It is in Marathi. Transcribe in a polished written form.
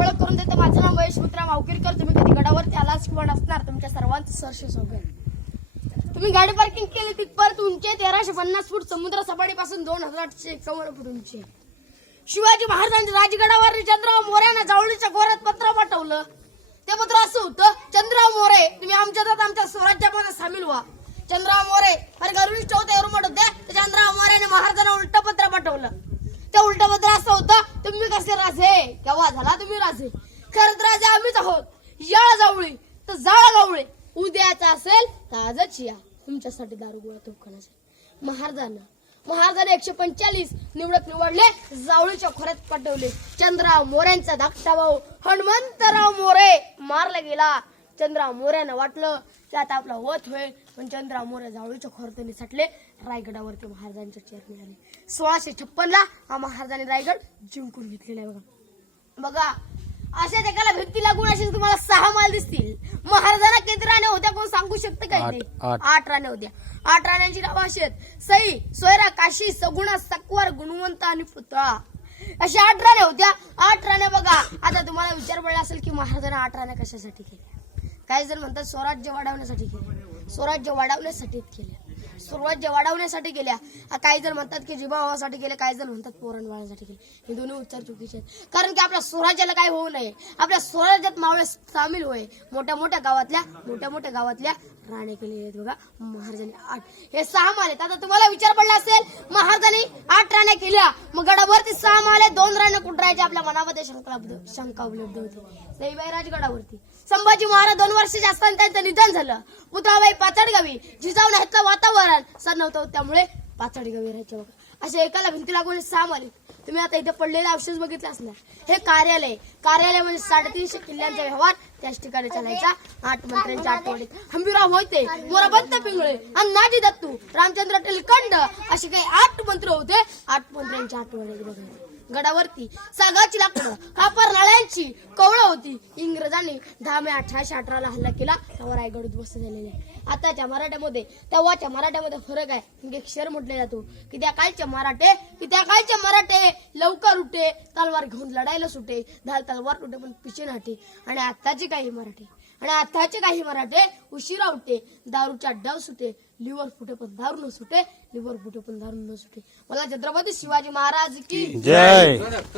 ओळख करून देते. माझं नाव महेश मित्रा मावकीरकर. तुम्ही कधी गडावरती आलाच किंवा नसणार, तुमच्या सर्वांचं सहर्ष स्वागत. तुम्ही गाडी पार्किंग केली तिथपर्यंत उंची 1350 फूट, समुद्र सपाटीपासून 2851 फूट उंची. शिवाजी महाराजांनी राजगडावर चंद्रराव मोऱ्यांना जावळीच्या खोऱ्यात पत्र पाठवलं. ते पत्र असं होतं, चंद्रराव मोरे तुम्ही आमच्या स्वराज्यामध्ये सामील व्हा. चंद्रराव मोरे अरे गरुडिष्ठ होते, एवढं होते. चंद्रराव मोऱ्याने महाराजांना उलट पत्र पाठवलं. ते उलट पत्र असं होतं, तुम्ही कसे राजे, केव्हा झाला तुम्ही राजे, खरंच राजे आम्हीच आहोत. या जावळी तर जाळा गावळे, उद्याचा असेल तर आजच या, तुमच्यासाठी दारू गोळा तोफखानाचे. महाराजांना 145 निवडले, जावळीच्या खोऱ्यात पाठवले. चंद्रराव मोऱ्यांचा धाकटा भाऊ हनुमंतराव मोरे मारला गेला. चंद्रराव मोऱ्यांना वाटलं त्यात आपला वध होईल, पण चंद्रराव मोरे जावळीच्या खोऱ्यात निसटले. रायगडावरती महाराजांच्या चरणी आले. 1656 हा महाराजांनी रायगड जिंकून घेतलेला आहे. बघा अशाच एकाला भिंती लागून असे तुम्हाला 6 माल दिसतील. महाराजांना किती राण्या होत्या कोण सांगू शकतं काय? 8 राण्या होत्या. 8 राण्यांची नावं अशी आहेत, सई, सोयरा, काशी, सगुणा, सकवार, गुणवंत आणि पुतळा. अशा 8 राण्या होत्या. 8 राण्या बघा. आता तुम्हाला विचार पडला असेल की महाराजांना 8 राण्या कशासाठी केल्या? काही जण म्हणतात स्वराज्य वाढवण्यासाठी केल्या. स्वराज्य वाढवण्यासाठी केल्या. स्वराज्य वाढवण्यासाठी केल्या. काही जण म्हणतात की जिभावासाठी केले, काही जण म्हणतात पोरण वाढवण्यासाठी केले. हे दोन्ही उत्तर चुकीचे आहेत. कारण की आपल्या स्वराज्याला काय होऊ नये, आपल्या स्वराज्यात मावळे सामील होय. मोठ्या मोठ्या गावातल्या राण्या केलेल्या आहेत. बघा महाराजांनी 8, हे 6 माल आहेत. आता तुम्हाला विचार पडला असेल महाराजांनी 8 राण्या केल्या, मग गडावरती 6 माल आहेत, 2 राण्या कुठे राहायच्या? आपल्या मनामध्ये शंका उपलब्ध होती. सईबाई राजगडावरती. संभाजी महाराज 2 वर्षाचे असताना त्यांचं निधन झालं. पुतळाबाई पाचडगावी. जिजाऊन ह्यातलं वातावरण सण नव्हतं, त्यामुळे पाचडगावी राहायचे. बघा अशा एकाला भिंती लागून 6 माल आहेत. तुम्ही आता इथे पडलेले अवशेष बघितले असणार. हे कार्यालय म्हणजे 350 किल्ल्यांचा व्यवहार त्याच ठिकाणी चालायचा. 8 मंत्र्यांच्या आठवडीत हंबीराव होते, मोराबंत पिंगळे, अण्णाजी दत्तू, रामचंद्र टिलकंड असे काही 8 मंत्र होते. 8 मंत्र्यांच्या आठवडीत बघा गडावरती सागाची लाकडं, खापर नळ्यांची कवळं होती. इंग्रजांनी 10 मे 1818 हल्ला केला, तेव्हा रायगड उद्ध्वस्त झालेले आहे. आताच्या मराठ्यामध्ये तेव्हाच्या मराठ्यामध्ये फरक आहे. एक शेर म्हटले जातो की त्या काळचे मराठे लवकर उठे, तलवार घेऊन लढायला सुटे, धाल तलवार तुटे पण पिछे नाटे. आणि आताचे काही मराठे उशिरा उठे, दारूच्या अड्डाव सुटे, लिव्हर फुटे पण दारू न सुटे. मला छत्रपती शिवाजी महाराज की जय.